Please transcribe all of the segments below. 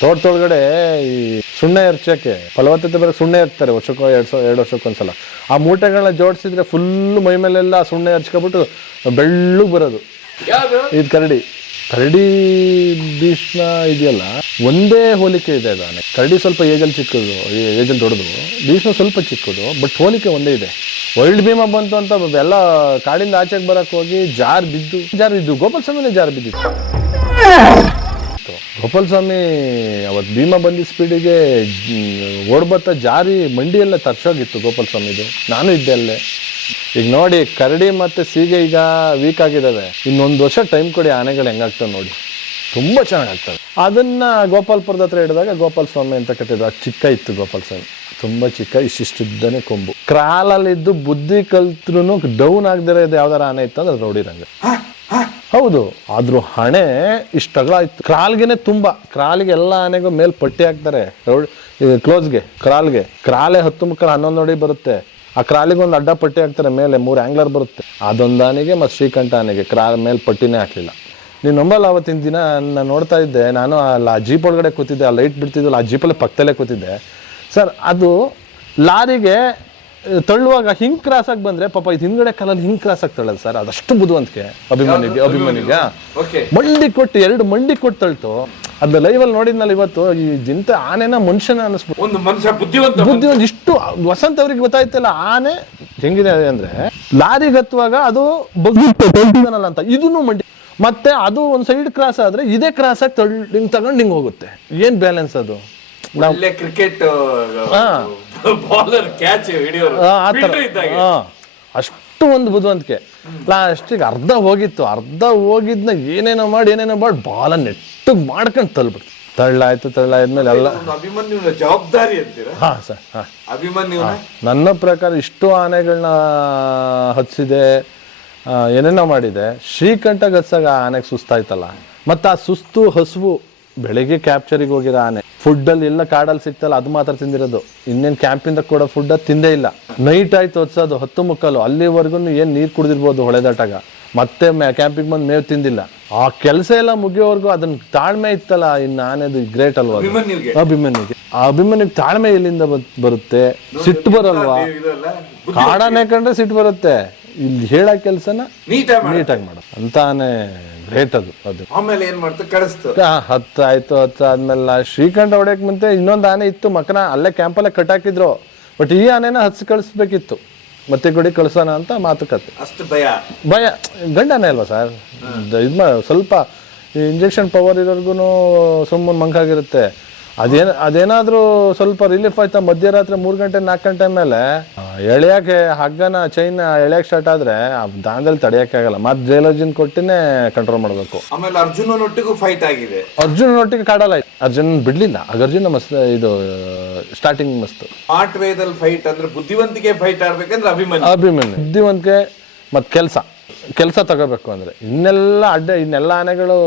ತೋಟದೊಳಗಡೆ ಈ ಸುಣ್ಣ ಎರ್ಚಕ್ಕೆ ಫಲವತ್ತತೆ ಬರೋಕ್ಕೆ ಸುಣ್ಣ ಎರ್ತಾರೆ ವರ್ಷಕ್ಕೋ ಎರಡು ಸಾವಿರ ಎರಡು ವರ್ಷಕ್ಕೊಂದ್ಸಲ ಆ ಮೂಟೆಗಳನ್ನ ಜೋಡಿಸಿದ್ರೆ ಫುಲ್ಲು ಮೈ ಮೇಲೆಲ್ಲ ಸುಣ್ಣ ಎರ್ಚ್ಕೊಬಿಟ್ಟು ಬೆಳ್ಳಗೆ ಬರೋದು. ಇದು ಕರಡಿ. ಕರಡಿ ಬೀಸ್ನ ಇದೆಯಲ್ಲ ಒಂದೇ ಹೋಲಿಕೆ ಇದೆ ಅದಾನೆ ಕರಡಿ ಸ್ವಲ್ಪ ಏಜಲ್ಲಿ ಚಿಕ್ಕದು ಏಜಲ್ಲಿ ದೊಡ್ಡದು ಬೀಸ್ನ ಸ್ವಲ್ಪ ಚಿಕ್ಕದು ಬಟ್ ಹೋಲಿಕೆ ಒಂದೇ ಇದೆ. ವರ್ಲ್ಡ್ ಭೀಮ ಬಂತು ಅಂತ ಎಲ್ಲ ಕಾಡಿಂದ ಆಚೆಗೆ ಬರಕ್ಕೆ ಹೋಗಿ ಜಾರ್ ಬಿದ್ದು ಜಾರ್ ಬಿದ್ದು ಗೋಪಾಲ ಸ್ವಾಮಿನೇ ಜಾರ್ ಬಿದ್ದಿತ್ತು. ಗೋಪಾಲ ಸ್ವಾಮಿ ಅವತ್ತು ಭೀಮ ಬಂದಿದ್ದ ಸ್ಪೀಡಿಗೆ ಓಡ್ಬತ್ತ ಜಾರಿ ಮಂಡಿ ಎಲ್ಲ ತರ್ಸೋಗಿತ್ತು ಗೋಪಾಲ ಸ್ವಾಮಿದು ನಾನು ಇದ್ದೆ ಅಲ್ಲೇ. ಈಗ ನೋಡಿ, ಕರಡಿ ಮತ್ತು ಸೀಗೆ ಈಗ ವೀಕ್ ಆಗಿದ್ದಾವೆ ಇನ್ನೊಂದು ವರ್ಷ ಟೈಮ್ ಕೊಡಿ, ಆನೆಗಳು ಹೆಂಗಾಗ್ತವೆ ನೋಡಿ. ತುಂಬ ಚೆನ್ನಾಗಾಗ್ತವೆ ಅದನ್ನು ಗೋಪಾಲ್ಪುರದ ಹತ್ರ ಹಿಡಿದಾಗ ಗೋಪಾಲ ಸ್ವಾಮಿ ಅಂತ ಕಟ್ಟಿದ್ರು. ಅದು ಚಿಕ್ಕ ಇತ್ತು ಗೋಪಾಲ ಸ್ವಾಮಿ ತುಂಬ ಚಿಕ್ಕ ಇಷ್ಟಿಷ್ಟುದ್ದನೆ ಕೊಂಬು. ಕ್ರಾಲಲ್ಲಿದ್ದು ಬುದ್ಧಿ ಕಲ್ತ್ರು ಡೌನ್ ಆಗದಿರೋ ಇದು ಯಾವ್ದಾರ ಆನೆ ಇತ್ತು ಅಂದ್ರೆ ಅದು ರೌಡಿ ರಂಗ. ಹೌದು ಆದ್ರೂ ಹಣೆ ಇಷ್ಟು ಅಗಲ ಇತ್ತು ಕ್ರಾಲ್ಗೆನೆ ತುಂಬಾ. ಕ್ರಾಲ್ಗೆ ಎಲ್ಲ ಆನೆಗೂ ಮೇಲ್ ಪಟ್ಟಿ ಹಾಕ್ತಾರೆ. ರೌಡ್ ಕ್ಲೋಸ್ಗೆ ಕ್ರಾಲ್ಗೆ. ಕ್ರಾಲೆ ಹತ್ತು ಮುಖ ಹನ್ನೊಂದು ನೋಡಿ ಬರುತ್ತೆ. ಆ ಕ್ರಾಲಿಗೆ ಒಂದು ಅಡ್ಡ ಪಟ್ಟಿ ಹಾಕ್ತಾರೆ ಮೇಲೆ ಮೂರು ಆಂಗ್ಲರ್ ಬರುತ್ತೆ. ಅದೊಂದು ಆನೆಗೆ ಮತ್ತು ಶ್ರೀಕಂಠ ಆನೆಗೆ ಕ್ರಾಲ್ ಮೇಲೆ ಪಟ್ಟಿನೇ ಹಾಕ್ಲಿಲ್ಲ. ನೀನು ನಂಬಲ್ಲ ಅವತ್ತಿನ ದಿನ ನಾನು ನೋಡ್ತಾ ಇದ್ದೆ. ನಾನು ಅಲ್ಲಿ ಆ ಜೀಪ್ ಒಳಗಡೆ ಕೂತಿದ್ದೆ ಆ ಲೈಟ್ ಬಿಡ್ತಿದ್ದಲ್ಲ ಆ ಜೀಪಲ್ಲೇ ಪಕ್ಕದಲ್ಲೇ ಕೂತಿದ್ದೆ. ಸರ್ ಅದು ಲಾರಿಗೆ ತಳ್ಳುವಾಗ ಹಿಂಗ್ ಕ್ರಾಸ್ ಆಗಿ ಬಂದ್ರೆ ಪಾಪ ಇದು ಹಿಂದ್ಗಡೆ ಕಾಲಲ್ಲಿ ಹಿಂಗ್ ಕ್ರಾಸ್ ಆಗಿ ತಳ್ಳಲ್ಲ ಸರ್. ಅದಷ್ಟು ಬುದ್ಧಿವಂತಿಕೆ ಅಭಿಮಾನಿಗೆ ಅಭಿಮಾನಿಗೆ. ಮಂಡಿ ಕೊಟ್ಟು ಎರಡು ಮಂಡಿ ಕೊಟ್ಟು ತಳ್ತು. ಅದನ್ನ ಲೈವ್ ಅಲ್ಲಿ ನೋಡಿದ್ನಲ್ಲ ಇವತ್ತು ಈ ಜಿಂತ ಆನೆನ ಮನುಷ್ಯನ ಅನಿಸ್ಬಿಟ್ಟು ಒಂದು ಮನುಷ್ಯ ಬುದ್ಧಿವಂತ ಬುದ್ಧಿ ಒಂದು ಇಷ್ಟು ವಸಂತ ಅವ್ರಿಗೆ ಗೊತ್ತಾಯ್ತಲ್ಲ ಆನೆ ಹೆಂಗಿದೆ ಅಂದ್ರೆ ಲಾರಿಗೆ ಹತ್ತುವಾಗ ಅದು ಬಗ್ಗಿಟ್ಟು ತಳ್ತಿದಾನಲ್ಲ ಅಂತ. ಇದನ್ನು ಮಂಡಿ ಮತ್ತೆ ಅದು ಒಂದ್ ಸೈಡ್ ಕ್ರಾಸ್ ಆದ್ರೆ ಇದೇ ಕ್ರಾಸ್ ಆಗಿ ತಳ್ ಹಿಂಗ್ ತಗೊಂಡು ಹಿಂಗ್ ಹೋಗುತ್ತೆ. ಏನ್ ಬ್ಯಾಲೆನ್ಸ್ ಅದು? ಒಳ್ಳೆ ಕ್ರಿಕೆಟ್ ಬಾಲರ್ ಕ್ಯಾಚ್ ಹಿಡಿಯೋರು. ಆ ಆ ಥರ. Fielder ಇದ್ದಾಗೆ. ಹಾ. ಅಷ್ಟು ಒಂದು ಬುದ್ಧಿವಂತಿಕೆ. ಲಾಸ್ಟಿಗೆ ಅರ್ಧ ಹೋಗಿತ್ತು. ಅರ್ಧ ಹೋಗಿದ್ನ ಏನೇನೋ ಮಾಡಿ ಏನೇನೋ ಮಾಡಿ ಬಾಲ ನೆಟ್ಟು ಮಾಡ್ಕೊಂಡು ತಳ್ಬಿಡ್ತು ತಳ್ಳಾಯ್ತು ತಳ್ಳಾದ್ಮೇಲೆ ಎಲ್ಲ ಒಂದು ಜವಾಬ್ದಾರಿ ಅಂತೀರಾ? ಹಾ ಸರ್. ಹಾಂ. ಅಭಿಮನ್ಯುನ? ನನ್ನ ಪ್ರಕಾರ ಇಷ್ಟು ಆನೆಗಳನ್ನ ಹಚ್ಚಿದೆ ಏನೇನೋ ಮಾಡಿದೆ ಶ್ರೀಕಂಠ ಗತ್ಸಾಗ ಆನೆಗೆ ಸುಸ್ತಾಯ್ತಲ್ಲ. ಮತ್ತು ಆ ಸುಸ್ತು ಹಸುವು ಬೆಳಿಗ್ಗೆ ಕ್ಯಾಪ್ಚರಿಗೆ ಹೋಗಿರೋ ಆನೆ ಫುಡ್ಡಲ್ಲಿ ಎಲ್ಲ ಕಾಡಲ್ಲಿ ಸಿಕ್ತಲ್ಲ ಅದು ಮಾತ್ರ ತಿಂದಿರೋದು. ಇನ್ನೇನು ಕ್ಯಾಂಪಿಂದ ಕೂಡ ಫುಡ್ ತಿಂದೇ ಇಲ್ಲ. ನೈಟ್ ಆಯ್ತು ಹೊತ್ಸೋದು ಹತ್ತು ಮುಕ್ಕಾಲು. ಅಲ್ಲಿವರೆಗೂ ಏನು ನೀರು ಕುಡಿದಿರ್ಬೋದು ಹೊಳೆದಾಟಾಗ. ಮತ್ತೆ ಕ್ಯಾಂಪಿಗೆ ಬಂದು ಮೇವು ತಿಂದಿಲ್ಲ. ಆ ಕೆಲಸ ಎಲ್ಲ ಮುಗಿಯೋವರೆಗೂ ಅದನ್ನ ತಾಳ್ಮೆ ಇತ್ತಲ್ಲ ಇನ್ನು ಆನೆದು ಗ್ರೇಟ್ ಅಲ್ವಾ? ಅಭಿಮನ್ಯುಗೆ. ಆ ಅಭಿಮನ್ಯುಗೆ ತಾಳ್ಮೆ ಎಲ್ಲಿಂದ ಬರುತ್ತೆ? ಸಿಟ್ಟು ಬರಲ್ವಾ? ಕಾಡಾನೆ ಕಂಡ್ರೆ ಸಿಟ್ಟು ಬರುತ್ತೆ. ಇಲ್ಲಿ ಹೇಳೋ ಕೆಲಸನ ನೀಟಾಗಿ ಮಾಡಿ. ನೀಟಾಗಿ ಮಾಡೋದು ಅಂತಾನೆ ಗ್ರೇಟ್ ಅದು. ಅದು ಆಮೇಲೆ ಏನ್ ಮಾಡ್ತು? ಕಳಿಸ್ತು ಹತ್ತು ಆಯ್ತು ಹತ್ತು ಆದ್ಮೇಲೆ ನಾ ಶ್ರೀಕಂಠ ಹೊಡೆಯಕ್ ಮುಂತೆ ಇನ್ನೊಂದು ಆನೆ ಇತ್ತು ಮಕ್ಕನ ಅಲ್ಲೇ ಕ್ಯಾಂಪಲ್ಲೇ ಕಟ್ಟಾಕಿದ್ರು ಬಟ್ ಈ ಆನೆನ ಹಚ್ಚಿ ಕಳಿಸ್ಬೇಕಿತ್ತು. ಮತ್ತೆ ಗುಡಿ ಕಳ್ಸೋಣ ಅಂತ ಮಾತುಕತೆ ಅಷ್ಟು ಭಯ. ಭಯ. ಗಂಡನೇ ಅಲ್ವಾ ಸರ್? ಇದು ಸ್ವಲ್ಪ ಇಂಜೆಕ್ಷನ್ ಪವರ್ ಇರೋರ್ಗು ಸುಮ್ಮನೆ ಮಂಕಾಗಿರುತ್ತೆ. ಅದೇನ ಅದೇನಾದರೂ ಸ್ವಲ್ಪ ರಿಲೀಫ್ ಆಯ್ತಾ? ಮಧ್ಯರಾತ್ರಿ ಮೂರು ಗಂಟೆ ನಾಲ್ಕು ಗಂಟೆ ಮೇಲೆ? ಎಳೆಯಕ್ಕೆ ಹಗ್ಗನ ಚೈನ್ ಎಳೆಯಕ್ಕೆ ಸ್ಟಾರ್ಟ್ ಆದ್ರೆ ಆ ದಾನದಲ್ಲಿ ತಡೆಯಕ್ಕೆ ಆಗಲ್ಲ. ಮತ್ತೆ ಜೈಲಜಿನ್ ಕೊಟ್ಟಿನೇ ಕಂಟ್ರೋಲ್ ಮಾಡಬೇಕು. ಆಮೇಲೆ ಅರ್ಜುನನೊಟ್ಟಿಗೂ ಫೈಟ್ ಆಗಿದೆ. ಅರ್ಜುನನೊಟ್ಟಿಗೆ ಕಾಡಲ್ಲ. ಅರ್ಜುನ್ ಬಿಡ್ಲಿಲ್ಲ. ಆಗ ಅರ್ಜುನ ಮಸ್ತ್ ಇದು ಸ್ಟಾರ್ಟಿಂಗ್ ಮಸ್ತ್. ಸ್ಮಾರ್ಟ್ ವೇದಲ್ಲಿ ಫೈಟ್ ಅಂದ್ರೆ ಬುದ್ಧಿವಂತಿಕೆ ಫೈಟ್ ಆಡ್ಬೇಕಂದ್ರೆ ಅಭಿಮಾನಿ ಅಭಿಮನ್ಯು. ಬುದ್ಧಿವಂತಿಕೆ ಮತ್ತು ಕೆಲಸ. ಕೆಲಸ ತಗೋಬೇಕು ಅಂದರೆ. ಇನ್ನೆಲ್ಲ ಅಡ್ಡ ಇನ್ನೆಲ್ಲ ಆನೆಗಳು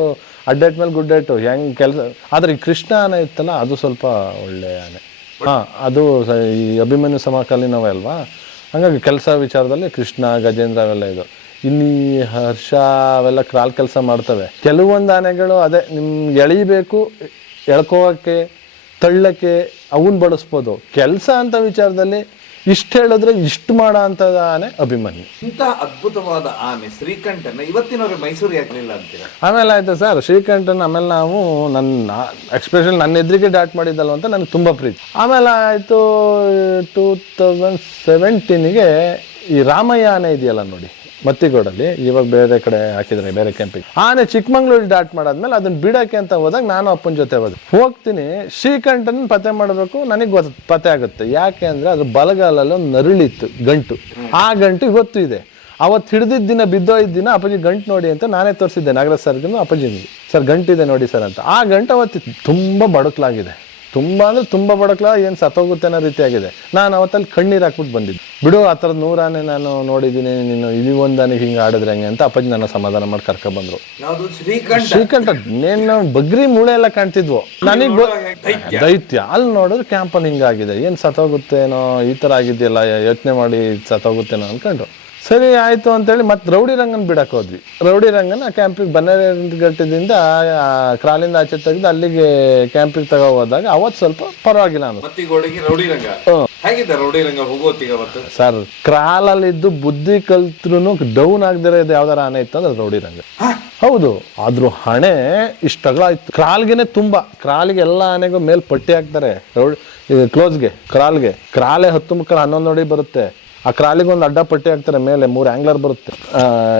ಅಡ್ಡೇಟ್ ಮೇಲೆ ಗುಡ್ಡೇಟು ಹೆಂಗೆ ಕೆಲಸ? ಆದರೆ ಈ ಕೃಷ್ಣ ಆನೆ ಇತ್ತಲ್ಲ, ಅದು ಸ್ವಲ್ಪ ಒಳ್ಳೆಯ ಆನೆ. ಹಾಂ, ಅದು ಸ- ಈ ಅಭಿಮನ್ಯು ಸಮಕಾಲೀನವೇ ಅಲ್ವಾ? ಹಾಗಾಗಿ ಕೆಲಸ ವಿಚಾರದಲ್ಲಿ ಕೃಷ್ಣ, ಗಜೇಂದ್ರ ಅವೆಲ್ಲ ಇದು. ಇಲ್ಲಿ ಹರ್ಷ ಅವೆಲ್ಲ ಕ್ರಾಲ್ ಕೆಲಸ ಮಾಡ್ತವೆ. ಕೆಲವೊಂದು ಆನೆಗಳು ಅದೇ ನಿಮ್ಗೆ ಎಳಿಬೇಕು ಎಳ್ಕೋಕ್ಕೆ ತಳ್ಳಕ್ಕೆ, ಅವನ್ ಬಳಸ್ಬೋದು ಕೆಲಸ ಅಂತ ವಿಚಾರದಲ್ಲಿ ಇಷ್ಟು ಹೇಳಿದ್ರೆ ಇಷ್ಟು ಮಾಡೋ ಅಂಥದ್ದು ಆನೆ ಅಭಿಮನ್ಯು. ಇಂಥ ಅದ್ಭುತವಾದ ಆನೆ ಶ್ರೀಕಂಠನ ಇವತ್ತಿನವ್ರು ಮೈಸೂರು ಹಾಕ್ಲಿಲ್ಲ ಅಂತೀರಾ? ಆಮೇಲೆ ಆಯ್ತು ಸರ್ ಶ್ರೀಕಂಠನ ಆಮೇಲೆ ನಾವು ನನ್ನ ಎಕ್ಸ್ಪೆಷಲ್ ನನ್ನ ಎದುರಿಗೆ ಡಾಟ್ ಮಾಡಿದ್ದಲ್ವ ಅಂತ ನನಗೆ ತುಂಬ ಪ್ರೀತಿ. ಆಮೇಲೆ ಆಯಿತು ಟೂ ತೌಸಂಡ್ ಸೆವೆಂಟೀನಿಗೆ ಈ ರಾಮಯ್ಯ ಆನೆ ಇದೆಯಲ್ಲ ನೋಡಿ. ಮತ್ತಿಗೋಡಲ್ಲಿ, ಇವಾಗ ಬೇರೆ ಕಡೆ ಹಾಕಿದ್ರೆ ಬೇರೆ ಕ್ಯಾಂಪಿಗೆ ಆನೆ ಚಿಕ್ಕಮಂಗ್ಳೂರು ಡಾಟ್ ಮಾಡಾದ್ಮೇಲೆ ಅದನ್ನ ಬಿಡಕ್ಕೆ ಅಂತ ಹೋದಾಗ ನಾನು ಅಪ್ಪನ ಜೊತೆ ಹೋದೆ. ಹೋಗ್ತೀನಿ ಶ್ರೀಕಂಠನ ಪತ್ತೆ ಮಾಡಬೇಕು, ನನಗೆ ಗೊತ್ತ ಪತ್ತೆ ಆಗುತ್ತೆ. ಯಾಕೆ ಅಂದ್ರೆ ಅದು ಬಲಗಾಲಲ್ಲಿ ಒಂದು ನರಳಿತ್ತು, ಗಂಟು. ಆ ಗಂಟು ಇವತ್ತು ಇದೆ. ಅವತ್ತು ಹಿಡಿದಿದ್ದ ದಿನ, ಬಿದ್ದೋಯ್ದ ದಿನ ಅಪ್ಪಾಜಿ ಗಂಟು ನೋಡಿ ಅಂತ ನಾನೇ ತೋರಿಸಿದ್ದೆ. ನಾಗರಾಜ್ ಸರ್ಗೂ ಅಪ್ಪಜಿ, ಸರ್ ಗಂಟಿದೆ ನೋಡಿ ಸರ್ ಅಂತ. ಆ ಗಂಟು ಅವತ್ತಿತ್ತು. ತುಂಬ ಬಡಕ್ಲಾಗಿದೆ. ತುಂಬ ಅಂದ್ರೆ ತುಂಬ ಬಡಕ್ಲ ಏನು ಸತ್ತೋಗುತ್ತೆ ಅನ್ನೋ ರೀತಿಯಾಗಿದೆ. ನಾನು ಅವತ್ತಲ್ಲಿ ಕಣ್ಣೀರು ಹಾಕ್ಬಿಟ್ಟು ಬಂದಿದ್ದೆ. ಬಿಡು ಆ ಥರದ ನೂರಾನೇ ನಾನು ನೋಡಿದ್ದೀನಿ ನೀನು ಇಲ್ಲಿ ಒಂದಾನಿಗೆ ಹಿಂಗೆ ಆಡಿದ್ರೆ ಹೆಂಗೆ ಅಂತ ಅಪ್ಪಾಜಿ ನನ್ನ ಸಮಾಧಾನ ಮಾಡಿ ಕರ್ಕೊಂಡ್ಬಂದ್ರು ಯಾವುದು? ಶ್ರೀಕಂಠ? ನೇನು ಬಗ್ರಿ ಮೂಳೆ ಎಲ್ಲ ಕಾಣ್ತಿದ್ವು. ನನಗೆ ದೈತ್ಯ. ಅಲ್ಲಿ ನೋಡಿದ್ರೆ ಕ್ಯಾಂಪಲ್ಲಿ ಹಿಂಗಾಗಿದೆ. ಏನು ಸತ್ತೋಗುತ್ತೇನೋ ಈ ಥರ ಆಗಿದೆಯಲ್ಲ ಯೋಚನೆ ಮಾಡಿ ಸತ್ತೋಗುತ್ತೇನೋ ಅನ್ಕೊಂಡು ಸರಿ ಆಯಿತು ಅಂತೇಳಿ ಮತ್ತೆ ರೌಡಿ ರಂಗನ್ ಬಿಡಕ್ಕೆ ಹೋದ್ವಿ. ರೌಡಿ ರಂಗನ ಕ್ಯಾಂಪಿಗೆ ಬನ್ನೇರುಘಟ್ಟದಿಂದ ಆ, ಕ್ರಾಲಿಂದ ಆಚೆ ತೆಗೆದು ಅಲ್ಲಿಗೆ ಕ್ಯಾಂಪಿಗೆ ತಗೋ ಹೋದಾಗ ಅವತ್ತು ಸ್ವಲ್ಪ ಪರವಾಗಿಲ್ಲ ಅನ್ನೋದು. ಮತ್ತಿಗೋಡಿಗೆ ರೌಡಿ ರಂಗ. ಹ್ಮ್. ಹೇಗಿದ್ದ ರೌಡಿ ರಂಗ ಹೋಗೋತ್ತಿಗೆ ಅವತ್ತು? ಸರ್ ಕ್ರಾಲಲ್ಲಿದ್ದು ಬುದ್ಧಿ ಕಲ್ತ್ರು ಡೌನ್ ಆಗದಿರೋ ಇದು ಯಾವ್ದಾರ ಆನೆ ಇತ್ತು ಅಂದ್ರೆ ರೌಡಿ ರಂಗ. ಹೌದು. ಆದ್ರೂ ಹಣೆ ಇಷ್ಟಗಳ ಇತ್ತು ಕ್ರಾಲ್ಗೆನೆ ತುಂಬಾ. ಕ್ರಾಲ್ಗೆ ಎಲ್ಲ ಆನೆಗೂ ಮೇಲ್ ಪಟ್ಟಿ ಹಾಕ್ತಾರೆ. ರೌಡಿ ಕ್ಲೋಸ್ಗೆ ಕ್ರಾಲ್ಗೆ. ಕ್ರಾಲೆ ಹತ್ತು ಮುಖ ಹನ್ನೊಂದು ನೋಡಿ ಬರುತ್ತೆ. ಆ ಕ್ರಾಲಿಗೆ ಒಂದು ಅಡ್ಡ ಪಟ್ಟಿ ಹಾಕ್ತಾರೆ, ಮೇಲೆ ಮೂರು ಆ್ಯಂಗ್ಲರ್ ಬರುತ್ತೆ.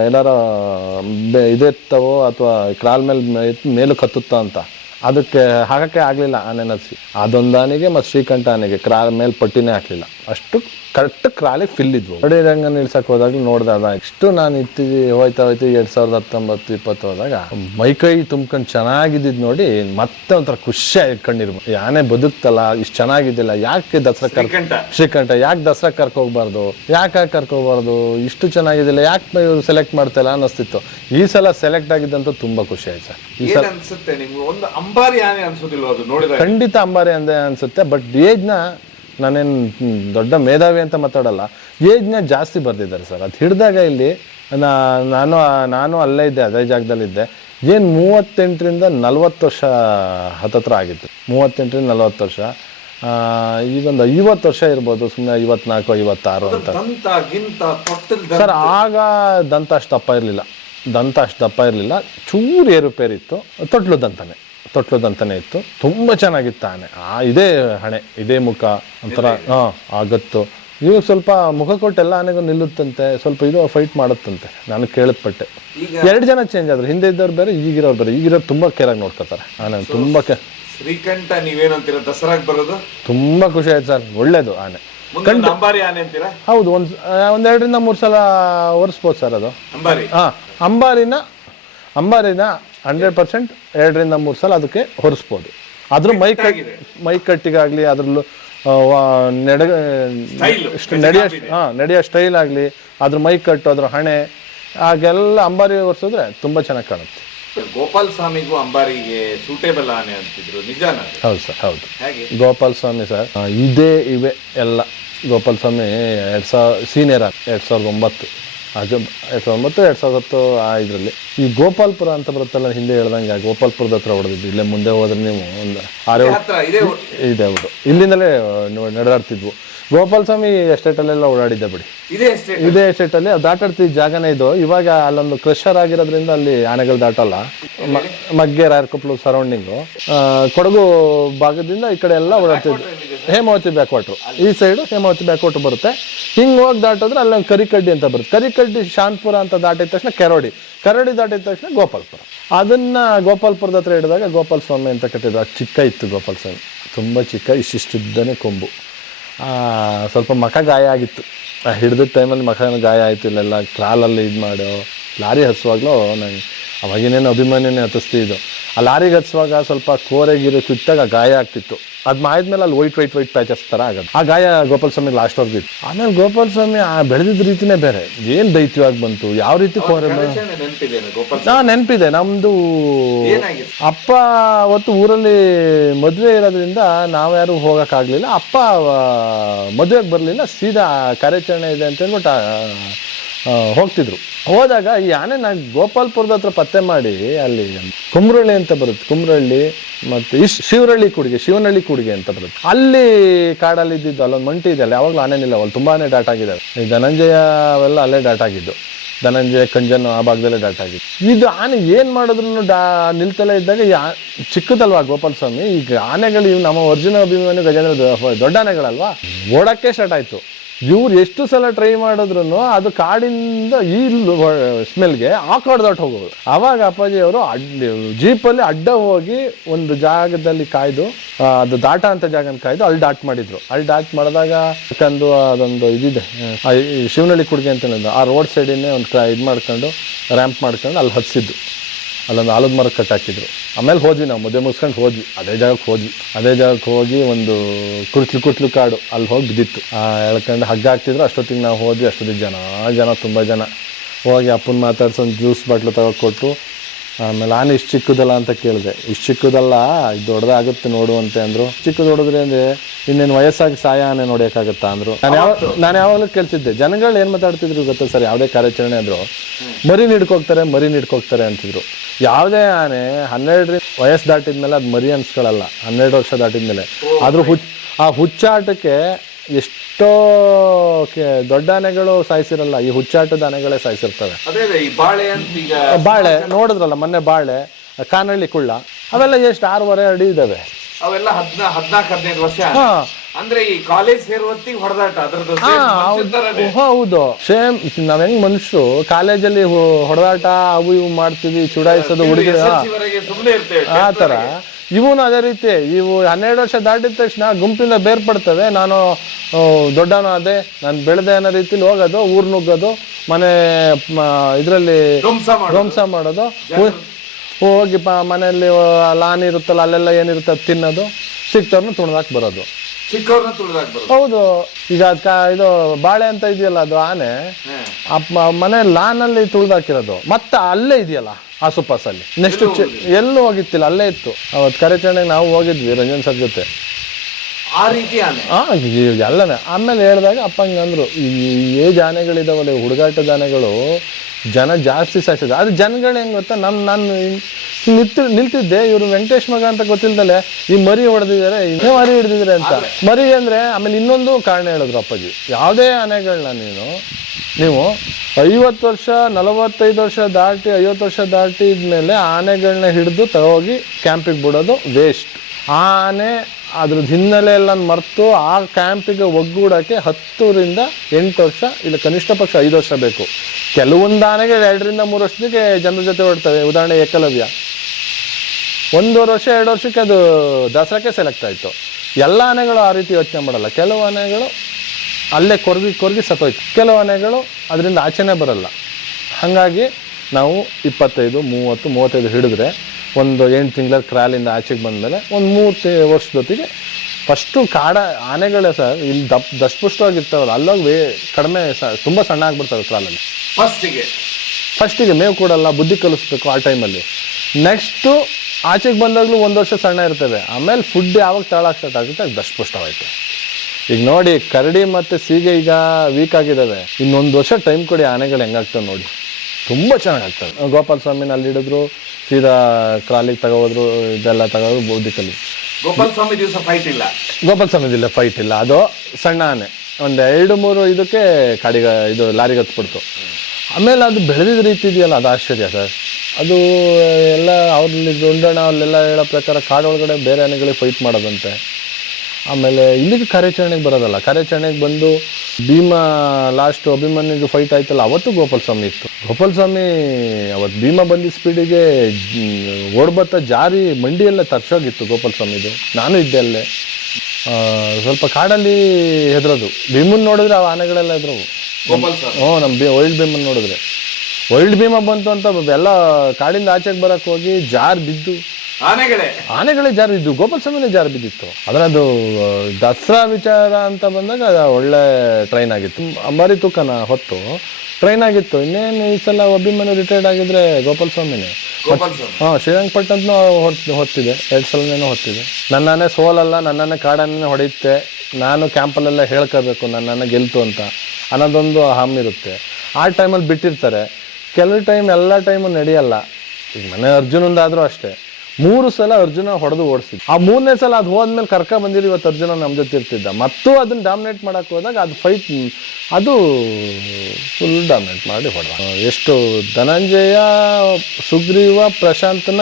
ಏನಾರ ಇದೆತ್ತವೋ ಅಥವಾ ಕ್ರಾಲ್ ಮೇಲೆ ಮೇಲೆ ಮೇಲಕ್ಕೆ ಹತ್ತುತ್ತಾ ಅಂತ. ಅದಕ್ಕೆ ಹಾಕೋಕ್ಕೆ ಆಗಲಿಲ್ಲ ಆನೆ ನರ್ಸಿ ಅದೊಂದು ಆನೆಗೆ ಮತ್ತು ಶ್ರೀಕಂಠ ಆನೆಗೆ ಕ್ರಾಲ್ ಮೇಲೆ ಪಟ್ಟಿನೇ ಹಾಕಲಿಲ್ಲ. ಅಷ್ಟು ಕರೆಕ್ಟ್ ಕ್ರಾಲಿ ಫಿಲ್ ಇದ್ವು. ನೋಡಿ ರಂಗ ನಿಲ್ಸಕ್ ಹೋದಾಗ ನೋಡ್ದೆ ಅದ. ಇಷ್ಟು ನಾನು ಇತ್ತೀವಿ ಹೋಯ್ತಾ ಹೋಯ್ತು ಎರಡ್ ಸಾವಿರದ ಹತ್ತೊಂಬತ್ತು ಇಪ್ಪತ್ತು ಹೋದಾಗ ಮೈಕೈ ತುಂಬ್ಕೊಂಡು ಚೆನ್ನಾಗಿದ್ದಿದ್ ನೋಡಿ ಮತ್ತೆ ಒಂಥರ ಖುಷಿ ಆಗಿ ಈ ಆನೆ ಬದುಕ್ತಲ್ಲ ಇಷ್ಟು ಚೆನ್ನಾಗಿದ್ದಿಲ್ಲ. ಯಾಕೆ ದಸರಾ ಕರ್ ಶ್ರೀಕಂಠ. ಯಾಕೆ ದಸರಾ ಕರ್ಕೋಗ್ಬಾರ್ದು? ಯಾಕೆ ಕರ್ಕೋಗ್ಬಾರ್ದು? ಇಷ್ಟು ಚೆನ್ನಾಗಿದ್ದಿಲ್ಲ ಯಾಕೆ ಇವರು ಸೆಲೆಕ್ಟ್ ಮಾಡ್ತಲ್ಲ ಅನ್ನಿಸ್ತಿತ್ತು. ಈ ಸಲ ಸೆಲೆಕ್ಟ್ ಆಗಿದ್ದಂತೂ ತುಂಬಾ ಖುಷಿ ಆಯ್ತು ಸರ್. ಈ ಸಲ ಅನ್ಸುತ್ತೆ ನಿಮ್ಗೆ? ಒಂದು ಅಂಬಾರಿ ಆನೆ ಅನ್ಸೋದಿಲ್ವ ಅದು ನೋಡಿದಾಗ? ಖಂಡಿತ ಅಂಬಾರಿ ಅಂದೆ ಅನ್ಸುತ್ತೆ ಬಟ್ ಏಜ್ನ ನಾನೇನು ದೊಡ್ಡ ಮೇಧಾವಿ ಅಂತ ಮಾತಾಡಲ್ಲ ಏಜ್ನ ಜಾಸ್ತಿ ಬರೆದಿದ್ದಾರೆ ಸರ್. ಅದು ಹಿಡಿದಾಗ ಇಲ್ಲಿ ನಾ- ನಾನು ನಾನು ಅಲ್ಲೇ ಇದ್ದೆ ಅದೇ ಜಾಗದಲ್ಲಿದ್ದೆ ಏನು ಮೂವತ್ತೆಂಟರಿಂದ ನಲ್ವತ್ತು ವರ್ಷ ಹತ್ತತ್ರ ಆಗಿತ್ತು. ಮೂವತ್ತೆಂಟರಿಂದ ನಲ್ವತ್ತು ವರ್ಷ. ಈಗೊಂದು ಐವತ್ತು ವರ್ಷ ಇರ್ಬೋದು ಸುಮ್ಮನೆ ಐವತ್ನಾಲ್ಕು ಐವತ್ತಾರು ಅಂತ. ಸರ್ ಆಗ ದಂತ ಅಷ್ಟು ದಪ್ಪ ಇರಲಿಲ್ಲ. ದಂತ ಅಷ್ಟು ದಪ್ಪ ಇರಲಿಲ್ಲ. ಚೂರು ಏರುಪೇರಿತ್ತು. ತೊಟ್ಲು ದಂತನೇ. ತೊಟ್ಲು ದಂತನೇ ಇತ್ತು. ತುಂಬ ಚೆನ್ನಾಗಿತ್ತು ಆನೆ ಆ ಇದೇ ಹಣೆ ಇದೇ ಮುಖ ಒಂಥರ ಹಾಂ ಆಗತ್ತು. ಇವಾಗ ಸ್ವಲ್ಪ ಮುಖ ಕೊಟ್ಟು ಎಲ್ಲ ಆನೆಗೂ ನಿಲ್ಲುತ್ತಂತೆ ಸ್ವಲ್ಪ ಇದು ಫೈಟ್ ಮಾಡುತ್ತಂತೆ ನಾನು ಕೇಳಿದ್ಪಟ್ಟೆ ಎರಡು ಜನ ಚೇಂಜ್ ಆದ್ರು. ಹಿಂದೆ ಇದ್ದವ್ರು ಬೇರೆ ಈಗಿರೋರು ಬೇರೆ. ಈಗಿರೋರು ತುಂಬ ಕೇರಾಗಿ ನೋಡ್ಕೋತಾರೆ ಆನೆ ತುಂಬ ಕೆ ಶ್ರೀಕಂಠ ನೀವೇನಂತೀರ ದಸರಾಗ್ ಬರೋದು? ತುಂಬ ಖುಷಿ ಆಯ್ತು ಸರ್. ಒಳ್ಳೇದು ಆನೆ. ಅಂಬಾರಿ ಆನೆ ಅಂತೀರಾ? ಹೌದು ಒಂದು ಒಂದೆರಡರಿಂದ ಮೂರು ಸಲ ಒರೆಸ್ಬೋದು ಸರ್ ಅದು. ಅಂಬಾರಿ. ಹಾ ಅಂಬಾರಿನ ಅಂಬಾರಿನ ಹಂಡ್ರೆಡ್ ಪರ್ಸೆಂಟ್ ಎರಡರಿಂದ ಮೂರು ಸಲ ಅದಕ್ಕೆ ಹೊರಿಸ್ಬೋದು. ಅದ್ರ ಮೈ ಕಟ್. ಮೈ ಕಟ್ಟಿಗಾಗಲಿ ಅದ್ರಲ್ಲೂ ನಡೆ ನಡೆಯೋ ಹಾಂ ನಡೆಯೋ ಸ್ಟೈಲ್ ಆಗಲಿ ಅದ್ರ ಮೈ ಕಟ್ಟು ಅದ್ರ ಹಣೆ ಹಾಗೆಲ್ಲ ಅಂಬಾರಿ ಒರೆಸಿದ್ರೆ ತುಂಬ ಚೆನ್ನಾಗಿ ಕಾಣುತ್ತೆ. ಗೋಪಾಲ್ ಸ್ವಾಮಿಗೂ ಅಂಬಾರಿಗೆ ಸೂಟೇಬಲ್ ಆನೆ ಅಂತಿದ್ರು. ನಿಜಾನ ಹೌದು ಸರ್ ಹೌದು. ಗೋಪಾಲ ಸ್ವಾಮಿ ಸರ್ ಇದೇ ಇವೆ ಎಲ್ಲ. ಗೋಪಾಲ್ ಸ್ವಾಮಿ ಎರಡು ಸಾವಿರ ಸೀನಿಯರ್ ಎರಡು ಸಾವಿರದ ಒಂಬತ್ತು. ಅದು ಎರಡು ಸಾವಿರದ ಒಂಬತ್ತು ಎರಡು ಸಾವಿರದ ಹತ್ತು ಆ ಇದರಲ್ಲಿ. ಈ ಗೋಪಾಲ್ಪುರ ಅಂತ ಬರುತ್ತಲ್ಲ ಹಿಂದೆ ಹೇಳ್ದಂಗೆ ಆ ಗೋಪಾಲ್ಪುರದ ಹತ್ರ ಹೊಡೆದಿದ್ದು. ಇಲ್ಲೇ ಮುಂದೆ ಹೋದ್ರೆ ನೀವು ಒಂದು ಆರೇಳು ಇದೆ ಹೌದು ಇಲ್ಲಿಂದಲೇ ನಡೆದಾಡ್ತಿದ್ವು. ಗೋಪಾಲ್ ಸ್ವಾಮಿ ಎಸ್ಟೇಟಲ್ಲೆಲ್ಲ ಓಡಾಡಿದ್ದೆ ಬಿಡಿ. ಇದೇ ಎಸ್ಟೇಟ್ ಇದೇ ಅದು ದಾಟಾಡ್ತಿದ್ದ ಜಾಗನೇ ಇದು. ಇವಾಗ ಅಲ್ಲೊಂದು ಕ್ರಷರ್ ಆಗಿರೋದ್ರಿಂದ ಅಲ್ಲಿ ಆನೆಗಳು ದಾಟಲ್ಲ. ಮ- ಮಗ್ಗೆ ರಾಯರ್ಕೊಪ್ಲು ಸರೌಂಡಿಂಗು ಕೊಡಗು ಭಾಗದಿಂದ ಈ ಕಡೆ ಎಲ್ಲ ಓಡಾಡ್ತಿದ್ರು ಹೇಮಾವತಿ ಬ್ಯಾಕ್ ವಾಟ್ರು ಈ ಸೈಡು ಹೇಮಾವತಿ ಬ್ಯಾಕ್ ವಾಟ್ರ್ ಬರುತ್ತೆ. ಹಿಂಗೆ ಹೋಗಿ ದಾಟಿದ್ರೆ ಅಲ್ಲೊಂದು ಕರಿಕಡ್ಡಿ ಅಂತ ಬರುತ್ತೆ. ಕರಿಕಡ್ಡಿ ಶಾಂತಪುರ ಅಂತ ದಾಟಿದ ತಕ್ಷಣ ಕೆರೋಡಿ. ಕರಡಿ ದಾಟಿದ ತಕ್ಷಣ ಗೋಪಾಲ್ಪುರ. ಅದನ್ನ ಗೋಪಾಲ್ಪುರದ ಹತ್ರ ಹಿಡಿದಾಗ ಗೋಪಾಲ್ ಸ್ವಾಮಿ ಅಂತ ಕಟ್ಟಿದ್ರು. ಅದು ಚಿಕ್ಕ ಇತ್ತು ಗೋಪಾಲ್ ಸ್ವಾಮಿ ತುಂಬ ಚಿಕ್ಕ ಇಷ್ಟಿಷ್ಟಿದ್ದನೇ ಕೊಂಬು. ಸ್ವಲ್ಪ ಮಖ ಗಾಯ ಆಗಿತ್ತು. ಹಿಡಿದ ಟೈಮಲ್ಲಿ ಮಖ ಗಾಯ ಆಯಿತು, ಇಲ್ಲೆಲ್ಲ ಕ್ರಾಲಲ್ಲಿ ಇದು ಮಾಡೋ. ಲಾರಿ ಹಚ್ಚುವಾಗಲೂ ನಂಗೆ ಅವಾಗಿನೇನು ಅಭಿಮಾನಿನೇ ಹತ್ತಿಸ್ತಿದ್ದು. ಆ ಲಾರಿಗೆ ಹಚ್ಚುವಾಗ ಸ್ವಲ್ಪ ಕೋರೆಗಿರೋ ಚುಟ್ಟಾಗ ಗಾಯ ಆಗ್ತಿತ್ತು. ಅದು ಮಾಡಿದ್ಮೇಲೆ ಅಲ್ಲಿ ವೈಟ್ ವೈಟ್ ವೈಟ್ ಪ್ಯಾಚಸ್ ಥರ ಆಗೋದು ಆ ಗಾಯ ಗೋಪಾಲ ಸ್ವಾಮಿ ಲಾಸ್ಟ್ ಇತ್ತು ಆಮೇಲೆ ಗೋಪಾಲ ಸ್ವಾಮಿ ಆ ಬೆಳೆದಿದ್ದ ರೀತಿನೇ ಬೇರೆ. ಏನು ದೈತ್ಯವಾಗಿ ಬಂತು? ಯಾವ ರೀತಿ ಕೋರೆ ಹಾಂ ನೆನಪಿದೆ ನಮ್ಮದು ಅಪ್ಪ ಅವತ್ತು ಊರಲ್ಲಿ ಮದುವೆ ಇರೋದ್ರಿಂದ ನಾವ್ಯಾರು ಹೋಗೋಕ್ಕಾಗಲಿಲ್ಲ ಅಪ್ಪ ಮದುವೆಗೆ ಬರಲಿಲ್ಲ. ಸೀದಾ ಕಾರ್ಯಾಚರಣೆ ಇದೆ ಅಂತ ಹೇಳ್ಬಿಟ್ಟು ಹೋಗ್ತಿದ್ರು. ಹೋದಾಗ ಈ ಆನೆ ನಾನು ಗೋಪಾಲ್ಪುರದ ಹತ್ರ ಪತ್ತೆ ಮಾಡಿ ಅಲ್ಲಿ ಕುಮ್ರಳ್ಳಿ ಅಂತ ಬರುತ್ತೆ. ಕುಮ್ರಳ್ಳಿ ಮತ್ತು ಇಶ್ ಶಿವರಳ್ಳಿ ಕೂಡಿಗೆ ಶಿವನಹಳ್ಳಿ ಕೂಡಿಗೆ ಅಂತ ಬರುತ್ತೆ. ಅಲ್ಲಿ ಕಾಡಲ್ಲಿ ಇದ್ದಿದ್ದು, ಅಲ್ಲೊಂದು ಮಂಟಿ ಇದೆ ಅಲ್ಲಿ. ಯಾವಾಗಲೂ ಆನೆನಿಲ್ಲ. ಅಲ್ಲಿ ತುಂಬಾನೇ ಡಾಟ್ ಆಗಿದ್ದಾರೆ ಈ ಧನಂಜಯ ಅವೆಲ್ಲ ಅಲ್ಲೇ ಡಾಟ್ ಆಗಿದ್ದು. ಧನಂಜಯ, ಕಂಜನ್ ಆ ಭಾಗದಲ್ಲೇ ಡಾಟ್ ಆಗಿತ್ತು ಇದು ಆನೆ ಏನು ಮಾಡಿದ್ರು ಡಾ ನಿಲ್ತಲ್ಲ ಇದ್ದಾಗ ಈ ಚಿಕ್ಕದಲ್ವಾ ಗೋಪಾಲ ಸ್ವಾಮಿ ಈಗ ಆನೆಗಳು ಇವು ನಮ್ಮ ಒರಿಜಿನಲ್ ಅಭಿಮಾನಿ ಗಜೇಂದ್ರ ದೊಡ್ಡ ಆನೆಗಳಲ್ವಾ? ಓಡಕ್ಕೆ ಸ್ಟಾರ್ಟ್ ಆಯ್ತು. ಇವ್ರು ಎಷ್ಟು ಸಲ ಟ್ರೈ ಮಾಡಿದ್ರು ಅದು ಕಾಡಿಂದ ಈ ಸ್ಮೆಲ್ಗೆ ಆ ಕಾಡು ದಾಟ್ ಹೋಗೋದು ಅವಾಗ ಅಪ್ಪಾಜಿ ಅವರು ಅಡ್ಡ ಜೀಪಲ್ಲಿ ಅಡ್ಡ ಹೋಗಿ ಒಂದು ಜಾಗದಲ್ಲಿ ಕಾಯ್ದು ಅದು ದಾಟ ಅಂತ ಜಾಗನ ಕಾಯ್ದು ಅಲ್ಲಿ ಡಾಟ್ ಮಾಡಿದ್ರು. ಅಲ್ಲಿ ಡಾಟ್ ಮಾಡಿದಾಗ ಕಂದು ಅದೊಂದು ಇದಿದೆ ಶಿವನಳ್ಳಿ ಕುಡ್ಗೆ ಅಂತ ಆ ರೋಡ್ ಸೈಡಿನೇ ಒಂದು ಇದು ಮಾಡ್ಕೊಂಡು ರ್ಯಾಂಪ್ ಮಾಡ್ಕೊಂಡು ಅಲ್ಲಿ ಹತ್ಸಿದ್ದು. ಅಲ್ಲೊಂದು ಆಲದ ಮರ ಕಟ್ಟಾಕಿದ್ರು ಆಮೇಲೆ ಹೋದ್ವಿ ನಾವು ಮದುವೆ ಮುಗಿಸ್ಕೊಂಡು ಹೋದ್ವಿ. ಅದೇ ಜಾಗಕ್ಕೆ ಹೋದ್ವಿ. ಅದೇ ಜಾಗಕ್ಕೆ ಹೋಗಿ ಒಂದು ಕುಟ್ಲು ಕುಟ್ಲು ಕಾಡು ಅಲ್ಲಿ ಹೋಗಿ ಬಿದ್ದಿತ್ತು. ಆ, ಎಳ್ಕೊಂಡು ಹಗ್ಗ ಹಾಕ್ತಿದ್ರು. ಅಷ್ಟೊತ್ತಿಗೆ ನಾವು ಹೋದ್ವಿ ಅಷ್ಟೊತ್ತಿಗೆ ಜನ ಜನ ತುಂಬ ಜನ. ಹೋಗಿ ಅಪ್ಪನ ಮಾತಾಡ್ಸೊಂದು ಜ್ಯೂಸ್ ಬಾಟ್ಲು ತಗೊಕೊಟ್ಟು ಆಮೇಲೆ ನಾನು ಇಷ್ಟು ಚಿಕ್ಕದಲ್ಲ ಅಂತ ಕೇಳಿದೆ. ಇಷ್ಟು ಚಿಕ್ಕದಲ್ಲ ಇದು ದೊಡ್ಡದಾಗುತ್ತೆ ನೋಡುವಂತೆ ಅಂದರು. ಚಿಕ್ಕದು ದೊಡ್ಡದ್ರೆ ಅಂದರೆ ಇನ್ನೇನು ವಯಸ್ಸಾಗಿ ಸಾಯ ಆನೆ ನೋಡೋಕ್ಕಾಗತ್ತಾ ಅಂದ್ರು. ನಾನು ಯಾವ ನಾನು ಯಾವಾಗಲೂ ಕೇಳ್ತಿದ್ದೆ. ಜನಗಳು ಏನು ಮಾತಾಡ್ತಿದ್ರು ಗೊತ್ತಾ ಸರ್? ಯಾವುದೇ ಕಾರ್ಯಾಚರಣೆ ಆದರೂ ಮರಿ ಹಿಡ್ಕೋಗ್ತಾರೆ ಮರಿ ಹಿಡ್ಕೋಗ್ತಾರೆ ಅಂತಿದ್ರು. ಯಾವುದೇ ಆನೆ ಹನ್ನೆರಡರಿಂದ ವಯಸ್ಸು ದಾಟಿದ್ಮೇಲೆ ಅದು ಮರಿ ಅನ್ಸ್ಕೊಳ್ಳಲ್ಲ ಹನ್ನೆರಡು ವರ್ಷ ದಾಟಿದ್ಮೇಲೆ. ಆದ್ರೂ ಹುಚ್ಚ ಆ ಹುಚ್ಚಾಟಕ್ಕೆ ಎಷ್ಟೋ ದೊಡ್ಡ ಆನೆಗಳು ಸಾಯಿಸಿರಲ್ಲ ಈ ಹುಚ್ಚಾಟದ ಆನೆಗಳೇ ಸಾಯಿಸಿರ್ತವೆ. ಅದೇ ಈ ಬಾಳೆ ಅಂತ ಈಗ ಬಾಳೆ ನೋಡಿದ್ರಲ್ಲ ಮೊನ್ನೆ ಬಾಳೆ ಕಾನಳ್ಳಿ ಕುಳ್ಳ ಅವೆಲ್ಲ ಎಷ್ಟು ಆರೂವರೆ ಅಡಿ ಇದಾವೆ. ಅವೆಲ್ಲ ಹದ್ನಾ ಹದ್ನಾಲ್ಕು ಹದಿನೈದು ವರ್ಷ. ಅಂದ್ರೆ ಈ ಕಾಲೇಜ್ ಸೇರುವತ್ತಿ ಹೊಡೆದಾಟ ಅದ್ರದ್ದು. ಹೌದು ಸೇಮ್ ನಾವ್ ಹೆಂಗ್ ಮನುಷ್ಯರು ಕಾಲೇಜಲ್ಲಿ ಹೊಡೆದಾಟ ಅವು ಇವು ಮಾಡ್ತೀವಿ ಚುಡಾಯಿಸೋದು ಹುಡುಗಿ SSLC ಸುಮ್ನೆ ಇರ್ತೇವೆ ಆ ಥರ. ಇವನು ಅದೇ ರೀತಿ ಇವು ಹನ್ನೆರಡು ವರ್ಷ ದಾಟಿದ ತಕ್ಷಣ ಗುಂಪಿಂದ ಬೇರ್ಪಡ್ತವೆ. ನಾನು ದೊಡ್ಡನೂ ದೊಡ್ಡವನು ಅದೇ ನಾನು ಬೆಳೆದೆ ಅನ್ನೋ ರೀತಿಲಿ ಹೋಗೋದು ಊರ್ ನುಗ್ಗೋದು ಮನೆ ಇದರಲ್ಲಿ ಧ್ವಂಸ ಮಾಡೋದು. ಹೋಗಿ ಪ ಮನೆಯಲ್ಲಿ ಲಾನ್ ಇರುತ್ತಲ್ಲ ಅಲ್ಲೆಲ್ಲ ಏನಿರುತ್ತೆ ಅದು ತಿನ್ನೋದು ಸಿಕ್ತವ್ರನ್ನ ತುಣ್ದಾಕಿ ಬರೋದು. ಚಿಕ್ಕವ್ರನ್ನ ತುಳಿದಾಕ್ಬಾರ್ದು ಹೌದು ಈಗ ಅದ್ಕ ಇದು ಬಾಳೆ ಅಂತ ಇದೆಯಲ್ಲ ಅದು ಆನೆ ಆ ಮ- ಮನೆ ಲಾನಲ್ಲಿ ತುಳ್ದಾಕಿರೋದು. ಮತ್ತೆ ಅಲ್ಲೇ ಇದೆಯಲ್ಲ ಆಸುಪಾಸಲ್ಲಿ ನೆಕ್ಸ್ಟ್ ಎಲ್ಲೂ ಹೋಗಿತ್ತಿಲ್ಲ ಅಲ್ಲೇ ಇತ್ತು. ಅವತ್ತು ಕರೆಚರಣೆಗೆ ನಾವು ಹೋಗಿದ್ವಿ ರಂಜನ್ ಸರ್ ಜೊತೆ. ಆ ರೀತಿ ಆನೆ? ಆ ಎಲ್ಲನೇ. ಆಮೇಲೆ ಹೇಳಿದಾಗ ಅಪ್ಪಂಗೆ ಅಂದ್ರು ಈ ಏಜ್ ಆನೆಗಳಿದಾವಲ್ಲ ಈ ಹುಡುಗಾಟದ ಆನೆಗಳು ಜನ ಜಾಸ್ತಿ ಸಾಯಿಸಿದ. ಅದು ಜನಗಳು ಹೆಂಗ್ ಗೊತ್ತಾ ನಮ್ಮ ನಾನು ನಿಂತು ನಿಲ್ತಿದ್ದೆ. ಇವರು ವೆಂಕಟೇಶ್ ಮಗ ಅಂತ ಗೊತ್ತಿಲ್ದಲೆ ಈ ಮರಿ ಹೊಡೆದಿದ್ದಾರೆ ಇನ್ನೇ ಮರಿ ಹಿಡಿದಿದ್ದಾರೆ ಅಂತ. ಮರಿ ಅಂದ್ರೆ ಆಮೇಲೆ ಇನ್ನೊಂದು ಕಾರಣ ಹೇಳಿದ್ರು ಅಪ್ಪಾಜಿ. ಯಾವುದೇ ಆನೆಗಳನ್ನ ನೀನು ನೀವು ಐವತ್ತು ವರ್ಷ ನಲವತ್ತೈದು ವರ್ಷ ದಾಟಿ ಐವತ್ತು ವರ್ಷ ದಾಟಿ ಇದ್ಮೇಲೆ ಆನೆಗಳನ್ನ ಹಿಡಿದು ತಗೋಗಿ ಕ್ಯಾಂಪಿಗೆ ಬಿಡೋದು ವೇಸ್ಟ್ ಆನೆ ಅದ್ರದ್ದು ಹಿನ್ನೆಲೆ ಎಲ್ಲ ಮರೆತು ಆ ಕ್ಯಾಂಪಿಗೆ ಒಗ್ಗೂಡಕ್ಕೆ ಹತ್ತರಿಂದ ಎಂಟು ವರ್ಷ ಇಲ್ಲ ಕನಿಷ್ಠ ಪಕ್ಷ ಐದು ವರ್ಷ ಬೇಕು. ಕೆಲವೊಂದು ಆನೆಗೆ ಎರಡರಿಂದ ಮೂರು ವರ್ಷಕ್ಕೆ ಜನರ ಜೊತೆ ಓಡ್ತವೆ ಉದಾಹರಣೆ ಏಕಲವ್ಯ. ಒಂದೂವರೆ ವರ್ಷ ಎರಡು ವರ್ಷಕ್ಕೆ ಅದು ದಸರಾಕ್ಕೆ ಸೆಲೆಕ್ಟ್ ಆಯಿತು. ಎಲ್ಲ ಆನೆಗಳು ಆ ರೀತಿ ಯೋಚನೆ ಮಾಡಲ್ಲ. ಕೆಲವು ಆನೆಗಳು ಅಲ್ಲೇ ಕೊರಗಿ ಕೊರಗಿ ಸತ್ತೋಯ್ತು. ಕೆಲವು ಆನೆಗಳು ಅದರಿಂದ ಆಚೆನೇ ಬರಲ್ಲ. ಹಾಗಾಗಿ ನಾವು ಇಪ್ಪತ್ತೈದು ಮೂವತ್ತು ಮೂವತ್ತೈದು ಹಿಡಿದ್ರೆ ಒಂದು ಎಂಟು ತಿಂಗಳ ಕ್ರಾಲಿಂದ ಆಚೆಗೆ ಬಂದಮೇಲೆ ಒಂದು ಮೂರು ತಿ ವರ್ಷದೊತ್ತಿಗೆ ಫಸ್ಟು ಕಾಡ ಆನೆಗಳೇ ಸರ್ ಇಲ್ಲಿ ದಪ್ ದಷ್ಟಪುಷ್ಟವಾಗಿರ್ತಾವಲ್ಲ ಅಲ್ಲೋಗಿ ವೇ ಕಡಿಮೆ ಸ ತುಂಬ ಸಣ್ಣ ಆಗಿಬಿಡ್ತಾವೆ ಕ್ರಾಲಲ್ಲಿ ಫಸ್ಟಿಗೆ ಫಸ್ಟಿಗೆ ಮೇವು ಕೊಡಲ್ಲ ಬುದ್ಧಿ ಕಲಿಸ್ಬೇಕು ಆ ಟೈಮಲ್ಲಿ ನೆಕ್ಸ್ಟು ಆಚೆಗೆ ಬಂದಾಗಲೂ ಒಂದು ವರ್ಷ ಸಣ್ಣ ಇರ್ತವೆ ಆಮೇಲೆ ಫುಡ್ ಯಾವಾಗ ತಾಳಕ್ಕೆ ಸ್ಟಾರ್ಟ್ ಆಗುತ್ತೆ ಅದು ದಷ್ಟಪುಷ್ಟವಾಯ್ತು. ಈಗ ನೋಡಿ ಕರಡಿ ಮತ್ತು ಸೀಗೆ ಈಗ ವೀಕ್ ಆಗಿದ್ದಾವೆ ಇನ್ನೊಂದು ವರ್ಷ ಟೈಮ್ ಕೊಡಿ ಆನೆಗಳು ಹೆಂಗಾಗ್ತವೆ ನೋಡಿ. ತುಂಬ ಚೆನ್ನಾಗಾಗ್ತವೆ ಗೋಪಾಲ ಸ್ವಾಮಿನ ಅಲ್ಲಿ ಹಿಡಿದ್ರು ಸೀದಾ ಕ್ರಾಲಿಗೆ ತಗೋದ್ರು ಇದೆಲ್ಲ ತಗೋದ್ರು ಬೌದ್ಧಿಕಲ್ಲಿ ಗೋಪಾಲ ಸ್ವಾಮಿ ದಿವಸ ಫೈಟ್ ಇಲ್ಲ. ಗೋಪಾಲ ಸ್ವಾಮಿದಿಲ್ಲ ಫೈಟ್ ಇಲ್ಲ. ಅದು ಸಣ್ಣ ಆನೆ. ಒಂದು ಎರಡು ಮೂರು ಇದಕ್ಕೆ ಕಾಡಿಗ ಇದು ಲಾರಿಗೆ ಹತ್ಬಿಡ್ತು. ಆಮೇಲೆ ಅದು ಬೆಳೆದಿದ್ದ ರೀತಿ ಇದೆಯಲ್ಲ ಅದು ಆಶ್ಚರ್ಯ ಸರ್. ಅದು ಎಲ್ಲ ಅವ್ರಲ್ಲಿ ದುಂಡಣ ಅಲ್ಲೆಲ್ಲ ಹೇಳೋ ಪ್ರಕಾರ ಕಾಡೊಳಗಡೆ ಬೇರೆ ಆನೆಗಳಿಗೆ ಫೈಟ್ ಮಾಡೋದಂತೆ. ಆಮೇಲೆ ಇಲ್ಲಿಗೆ ಕಾರ್ಯಾಚರಣೆಗೆ ಬರೋದಲ್ಲ. ಕಾರ್ಯಾಚರಣೆಗೆ ಬಂದು ಭೀಮ ಲಾಸ್ಟ್ ಅಭಿಮನ್ಯುಗೆ ಫೈಟ್ ಆಯ್ತಲ್ಲ ಅವತ್ತು ಗೋಪಾಲ ಸ್ವಾಮಿ ಇತ್ತು. ಗೋಪಾಲ ಸ್ವಾಮಿ ಅವತ್ತು ಭೀಮ ಬಂದಿದ್ದ ಸ್ಪೀಡಿಗೆ ಓಡ್ಬತ್ತ ಜಾರಿ ಮಂಡಿಯಲ್ಲೇ ತರ್ಸೋಗಿತ್ತು ಗೋಪಾಲ ಸ್ವಾಮಿದು ನಾನು ಇದ್ದೆ ಅಲ್ಲೇ. ಸ್ವಲ್ಪ ಕಾಡಲ್ಲಿ ಹೆದರೋದು. ಭೀಮನ್ ನೋಡಿದ್ರೆ ಆ ಆನೆಗಳೆಲ್ಲ ಹೆದ್ರವು. ಹ್ಞೂ ನಮ್ಮ ಬಿ ವೈಲ್ಡ್ ಭೀಮನ್ ನೋಡಿದ್ರೆ. ವೈಲ್ಡ್ ಭೀಮ ಬಂತು ಅಂತ ಎಲ್ಲ ಕಾಡಿಂದ ಆಚೆಗೆ ಬರಕ್ ಹೋಗಿ ಜಾರ್ ಬಿದ್ದು. ಆನೆಗಳೇ. ಆನೆಗಳೇ ಜಾರು ಬಿದ್ದು ಗೋಪಾಲ ಸ್ವಾಮಿನೇ ಜಾರು ಬಿದ್ದಿತ್ತು. ಅದರದು ಅದು ದಸರಾ ವಿಚಾರ ಅಂತ ಬಂದಾಗ ಅದು ಒಳ್ಳೆ ಟ್ರೈನ್ ಆಗಿತ್ತು. ಅಂಬಾರಿ ತೂಕನ ಹೊತ್ತು ಟ್ರೈನ್ ಆಗಿತ್ತು. ಇನ್ನೇನು ಈ ಸಲ ಅಭಿಮನ್ಯು ರಿಟೈರ್ಡ್ ಆಗಿದ್ರೆ ಗೋಪಾಲ ಸ್ವಾಮಿನೇ. ಹಾ ಶ್ರೀರಂಗಪಟ್ಟಣ ಶ್ರೀರಂಗಪಟ್ಟಣದೂ ಹೊತ್ತಿದೆ. ಎರಡು ಸಲನೇನೋ ಹೊತ್ತಿದೆ. ನನ್ನನ್ನೇ ಸೋಲಲ್ಲ ನನ್ನನ್ನೇ ಕಾಡನ್ನೇ ಹೊಡೆಯುತ್ತೆ. ನಾನು ಕ್ಯಾಂಪಲ್ಲೆಲ್ಲ ಹೇಳ್ಕೋಬೇಕು ನನ್ನನ್ನು ಗೆಲ್ತು ಅಂತ ಅನ್ನೋದೊಂದು ಹಮ್ಮಿರುತ್ತೆ ಇರುತ್ತೆ. ಆ ಟೈಮಲ್ಲಿ ಬಿಟ್ಟಿರ್ತಾರೆ. ಕೆಲವು ಟೈಮ್ ಎಲ್ಲ ಟೈಮು ನಡೆಯಲ್ಲ. ಈಗ ಮನೆ ಅರ್ಜುನಂದಾದರೂ ಅಷ್ಟೇ. ಮೂರು ಸಲ ಅರ್ಜುನ ಹೊಡೆದು ಓಡಿಸಿದ್ದು ಆ ಮೂರನೇ ಸಲ ಅದು ಹೋದ್ಮೇಲೆ ಕರ್ಕ ಬಂದಿದ್ದು ಇವತ್ತು ಅರ್ಜುನ ನಮ್ಮ ಜೊತೆ ಇರ್ತಿದ್ದ. ಮತ್ತು ಅದನ್ನ ಡಾಮಿನೇಟ್ ಮಾಡಕ್ಕೆ ಹೋದಾಗ ಅದು ಫೈಟ್ ಅದು ಫುಲ್ ಡಾಮಿನೇಟ್ ಮಾಡಿ ಹೊಡೆದ. ಎಷ್ಟು ಧನಂಜಯ ಸುಗ್ರೀವ ಪ್ರಶಾಂತನ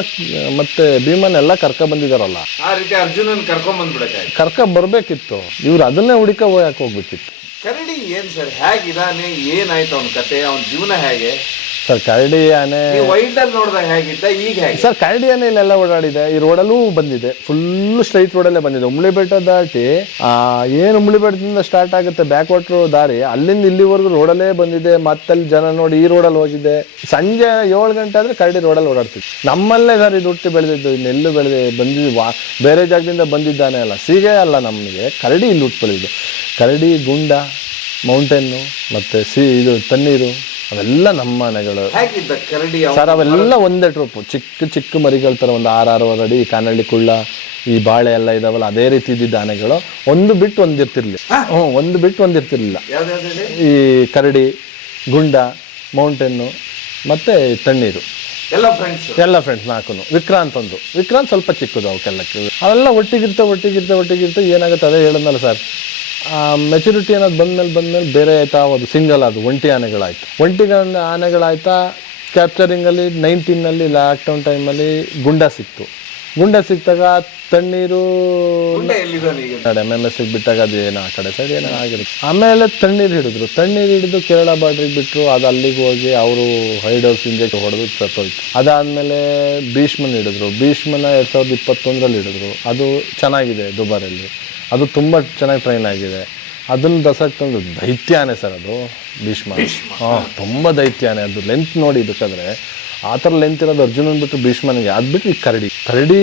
ಮತ್ತೆ ಭೀಮನೆಲ್ಲ ಕರ್ಕ ಬಂದಿದಾರಲ್ಲ. ಆ ರೀತಿ ಅರ್ಜುನನ್ ಕರ್ಕೊಂಡ್ ಬಂದ್ಬಿಡಕಾಯ್ತು ಕರ್ಕ ಬರಬೇಕಿತ್ತು. ಇವ್ರು ಅದನ್ನೇ ಹುಡುಕ ಹೋಗಕ್ಕೆ ಹೋಗ್ಬೇಕಿತ್ತು ಕರಡಿ ಏನ್ ಸರ್? ಹೇಗಿದಾನೆ? ಏನಾಯ್ತು ಅವನ ಕತೆ? ಅವನ ಜೀವನ ಹೇಗೆ? ಸರ್ ಕರಡಿ ಆನೆ ನೀವು ವೈಲ್ಡ್ ಅಲ್ಲಿ ನೋಡಿದಾಗ ಹೇಗಿದ್ದ ಈಗ ಹೇಗೆ ಸರ್ ಕರಡಿ ಆನೆ ಇಲ್ಲೆಲ್ಲ ಓಡಾಡಿದೆ. ಈ ರೋಡಲ್ಲೂ ಬಂದಿದೆ. ಫುಲ್ ಸ್ಟ್ರೈಟ್ ರೋಡಲ್ಲೇ ಬಂದಿದೆ. ಉಮ್ಳಿ ಬೆಟ್ಟ ದಾಟಿ ಆ ಏನು ಉಮ್ಳಿ ಬೆಟ್ಟದಿಂದ ಸ್ಟಾರ್ಟ್ ಆಗುತ್ತೆ? ಬ್ಯಾಕ್ ವಾಟರ್ ದಾರಿ. ಅಲ್ಲಿಂದ ಇಲ್ಲಿವರೆಗೂ ರೋಡಲ್ಲೇ ಬಂದಿದೆ. ಮತ್ತಲ್ಲಿ ಜನ ನೋಡಿ ಈ ರೋಡಲ್ಲಿ ಹೋಗಿದೆ. ಸಂಜೆ ಏಳು ಗಂಟೆ ಆದ್ರೆ ಕರಡಿ ರೋಡಲ್ಲಿ ಓಡಾಡ್ತಿತ್ತು. ನಮ್ಮಲ್ಲೇ ಸರ್ ಇದು ಹುಟ್ಟಿ ಬೆಳೆದಿದ್ದು ಇನ್ನೆಲ್ಲೂ ಬೆಳೆದಿ ಬಂದಿದ್ದು ವಾ ಬೇರೆ ಜಾಗದಿಂದ ಬಂದಿದ್ದಾನೆ ಅಲ್ಲ. ಸೀಗೆ ಅಲ್ಲ ನಮಗೆ. ಕರಡಿ ಇಲ್ಲಿ ಹುಟ್ಟು ಬೆಳೆದಿದ್ದು. ಕರಡಿ ಗುಂಡ ಮೌಂಟೇನು ಮತ್ತು ಸಿ ಇದು ತಣ್ಣೀರು. ಅವೆಲ್ಲ ನಮ್ಮ ಆನೆಗಳು ಹೇಗಿದ್ದ ಕರಡಿ ಸರ್ ಅವೆಲ್ಲ ಒಂದೇ ಟ್ರೂಪ್ ಚಿಕ್ಕ ಚಿಕ್ಕ ಮರಿಗಳ ಥರ ಒಂದು ಆರು ಆರು ಅಡಿ ಕಾನಳ್ಳಿ ಕುಳ್ಳ ಈ ಬಾಳೆ ಎಲ್ಲ ಇದಾವಲ್ಲ ಅದೇ ರೀತಿ ಇದ್ದಿದ್ದ ಆನೆಗಳು. ಒಂದು ಬಿಟ್ಟು ಒಂದು ಇರ್ತಿರ್ಲಿಲ್ಲ. ಹ್ಞೂ ಒಂದು ಬಿಟ್ಟು ಒಂದಿರ್ತಿರ್ಲಿಲ್ಲ ಹೇಳಿ? ಈ ಕರಡಿ ಗುಂಡ ಮೌಂಟೇನು ಮತ್ತೆ ತಣ್ಣೀರು. ಎಲ್ಲ ಫ್ರೆಂಡ್ಸ್ ಎಲ್ಲ ಫ್ರೆಂಡ್ಸ್ ನಾಲ್ಕು ವಿಕ್ರಾಂತ್ ಒಂದು. ವಿಕ್ರಾಂತ್ ಸ್ವಲ್ಪ ಚಿಕ್ಕದು ಅವಕ್ಕೆಲ್ಲಕ್ಕೆ. ಅವೆಲ್ಲ ಒಟ್ಟಿಗಿರ್ತೆ ಒಟ್ಟಿಗಿರ್ತೆ ಒಟ್ಟಿಗಿರ್ತೆ ಏನಾಗುತ್ತೆ ಅದೇ ಹೇಳಿದ್ನಲ್ಲ ಸರ್. ಮೆಚುರಿಟಿ ಅನ್ನೋದು ಬಂದ್ಮೇಲೆ ಬಂದ್ಮೇಲೆ ಬೇರೆ ಆಯ್ತಾ? ಅದು ಸಿಂಗಲ್ ಅದು ಒಂಟಿ ಆನೆಗಳಾಯ್ತು. ಒಂಟಿ ಆನೆಗಳಾಯ್ತಾ ಕ್ಯಾಪ್ಚರಿಂಗಲ್ಲಿ ನೈನ್ಟೀನಲ್ಲಿ ಲಾಕ್ಡೌನ್ ಟೈಮಲ್ಲಿ ಗುಂಡ ಸಿಕ್ತು. ಗುಂಡ ಸಿಕ್ತಾಗ ತಣ್ಣೀರು ಕಡೆ ಎಂ ಎಂ ಎಸ್ ಬಿಟ್ಟಾಗ ಅದು ಏನೋ ಆ ಕಡೆ ಸೈಡ್ ಏನೋ ಆಗಿರುತ್ತೆ. ಆಮೇಲೆ ತಣ್ಣೀರು ಹಿಡಿದ್ರು. ತಣ್ಣೀರು ಹಿಡಿದು ಕೇರಳ ಬಾರ್ಡ್ರಿಗೆ ಬಿಟ್ಟರು ಅದು ಅಲ್ಲಿಗೆ ಹೋಗಿ ಅವರು ಹೈಡ್ ಹೌಸ್ ಇಂಜೆಕ್ಟ್ ಹೊಡೆದು ಸತ್ತೋಯ್ತು. ಅದಾದಮೇಲೆ ಭೀಷ್ಮನ್ ಹಿಡಿದ್ರು. ಭೀಷ್ಮನ ಎರಡು ಸಾವಿರದ ಇಪ್ಪತ್ತೊಂದರಲ್ಲಿ ಹಿಡಿದ್ರು. ಅದು ಚೆನ್ನಾಗಿದೆ ದುಬಾರಲ್ಲಿ. ಅದು ತುಂಬ ಚೆನ್ನಾಗಿ ಟ್ರೈನ್ ಆಗಿದೆ. ಅದನ್ನು ದಸಕ್ತಂದು ದೈತ್ಯಾನೆ ಸರ್ ಅದು ಭೀಷ್ಮ. ಹಾಂ ತುಂಬ ದೈತ್ಯಾನೆ. ಅದು ಲೆಂತ್ ನೋಡಿ ಬೇಕಾದ್ರೆ ಆ ಥರ ಲೆಂತ್ ಇರೋದು ಅರ್ಜುನನ್ ಬಿಟ್ಟು ಭೀಷ್ಮನಿಗೆ. ಅದು ಬಿಟ್ಟು ಈ ಕರಡಿ. ಕರಡಿ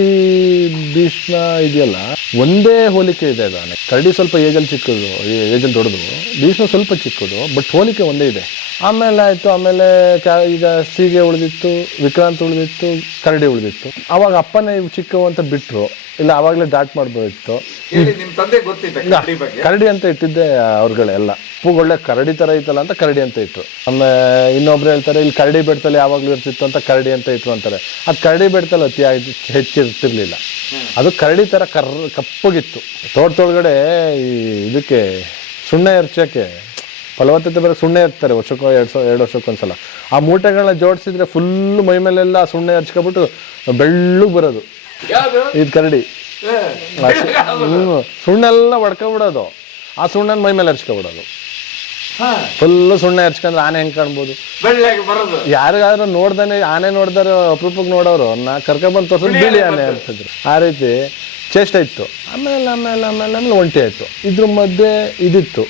ಭೀಷ್ಮ ಇದೆಯಲ್ಲ ಒಂದೇ ಹೋಲಿಕೆ ಇದೆ ಅದು ಆನೆ ಕರಡಿ ಸ್ವಲ್ಪ ಏಜಲ್ಲಿ ಚಿಕ್ಕದು ಏಜಲ್ಲಿ ದೊಡ್ಡದು. ಭೀಷ್ಮ ಸ್ವಲ್ಪ ಚಿಕ್ಕದು ಬಟ್ ಹೋಲಿಕೆ ಒಂದೇ ಇದೆ. ಆಮೇಲೆ ಆಯಿತು ಆಮೇಲೆ ಕ್ಯಾ ಈಗ ಸೀಗೆ ಉಳಿದಿತ್ತು ವಿಕ್ರಾಂತ್ ಉಳಿದಿತ್ತು ಕರಡಿ ಉಳಿದಿತ್ತು. ಅವಾಗ ಅಪ್ಪನೇ ಇವು ಚಿಕ್ಕವು ಅಂತ ಬಿಟ್ಟರು ಇಲ್ಲ ಆವಾಗಲೇ ಡಾಟ್ ಮಾಡ್ಬೋದಿತ್ತು. ಹೇಳಿ ನಿಮ್ಮ ತಂದೆ ಕರಡಿ ಬಗ್ಗೆ? ಕರಡಿ ಅಂತ ಇಟ್ಟಿದ್ದೆ ಅವ್ರುಗಳೆಲ್ಲ. ಒಳ್ಳೆ ಕರಡಿ ಥರ ಇತ್ತಲ್ಲ ಅಂತ ಕರಡಿ ಅಂತ ಇಟ್ರು. ಆಮೇಲೆ ಇನ್ನೊಬ್ರು ಹೇಳ್ತಾರೆ ಇಲ್ಲಿ ಕರಡಿ ಬೆಡ್ತಲ್ಲಿ ಯಾವಾಗಲೂ ಇರ್ತಿತ್ತು ಅಂತ ಕರಡಿ ಅಂತ ಇಟ್ರು ಅಂತಾರೆ. ಅದು ಕರಡಿ ಬೆಡ್ತಲ್ಲಿ ಅತಿ ಹೆಚ್ಚಿರ್ತಿರ್ಲಿಲ್ಲ ಅದು ಕರಡಿ ಥರ ಕರ್ ಕಪ್ಪಗಿತ್ತು. ತೋಟದೊಳಗಡೆ ಈ ಇದಕ್ಕೆ ಸುಣ್ಣ ಎರ್ಚಕ್ಕೆ ಫಲವತ್ತತೆ ಬರೋಕ್ಕೆ ಸುಣ್ಣ ಇರ್ತಾರೆ ವರ್ಷಕ್ಕೋ ಎರಡು ಸಾವಿರ ಎರಡು ವರ್ಷಕ್ಕೊಂದ್ಸಲ ಆ ಮೂಟೆಗಳನ್ನ ಜೋಡಿಸಿದ್ರೆ ಫುಲ್ ಮೈ ಮೇಲೆಲ್ಲ ಸುಣ್ಣ ಎರ್ಚ್ಕೊಬಿಟ್ಟು ಬೆಳ್ಳಗೆ ಬರೋದು. ಇದು ಕರಡಿ. ಸುಣ್ಣೆಲ್ಲ ಹೊಡ್ಕೊಬಿಡೋದು ಆ ಸುಣ್ಣನ ಮೈ ಮೇಲೆ ಹರ್ಚ್ಕೊಬಿಡೋದು ಹಾ, ಫುಲ್ಲು ಸುಣ್ಣ ಹರ್ಚ್ಕೊಂಡ್ರೆ ಆನೆ ಹೆಂಗೆ ಕಾಣ್ಬೋದು? ಯಾರಿಗಾದ್ರೂ ನೋಡ್ದಾನೆ ಆನೆ ನೋಡ್ದಾರ ಅಪರೂಪಕ್ಕೆ ನೋಡೋರು ನಾ ಕರ್ಕೊಂಡ್ಬಂದು ತೋರ್ಸೋದು ಬಿಳಿ ಆನೆ ಅಂತಿದ್ರು. ಆ ರೀತಿ ಚೇಷ್ಟ ಇತ್ತು. ಆಮೇಲೆ ಆಮೇಲೆ ಆಮೇಲೆ ಆಮೇಲೆ ಒಂಟಿ ಆಯಿತು. ಇದ್ರ ಮಧ್ಯೆ ಇದಿತ್ತು.